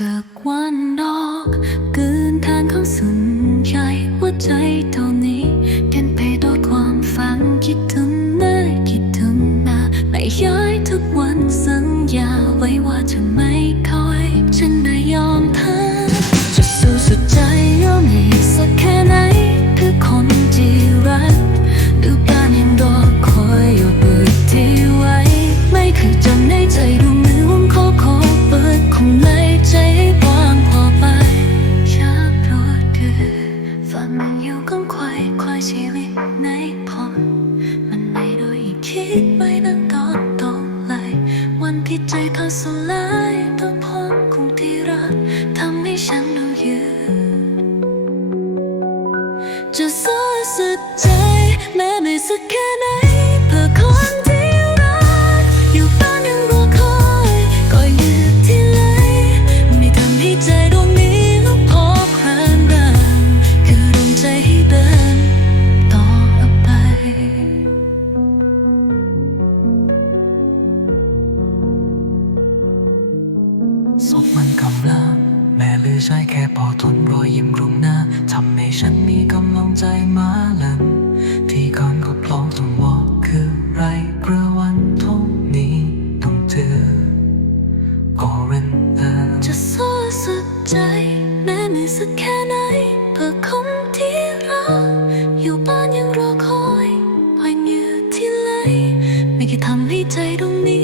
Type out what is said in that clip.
จากวันดอกเกินทางของสุนใจว่าใจเท่านี้เดินไปด้วยความฝันคิดถึงหน้าคิดถึงหน้าไม่ย้ายทุกวันสัญญาไว้ว่าจะไม่คอย ชีวิตในผมมันไม่โดยคิดไม่นั่งกอนตรงไหลวันที่ใจเขาสลายต้องพบคงที่รักทำให้ฉันต้องยืนจะสู้สุดใจแม้ไม่สักแค่ ศพมันกำลังแม่หลือใช้แค่พอทนรอยยิ้มรุมหน้าทำให้ฉันมีกำลังใจมาเล่มที่ก่อนก็พลองต้องบอกคือไรเพื่อวันทงนี้ต้องเจอก็เรนเออจะสู้สุดใจ แม้ไม่สักแค่ไหนเพื่อคนที่รักอยู่บ้านยังรอคอยคอยอยู่ที่ไหนไม่เคยทำให้ใจดวงนี้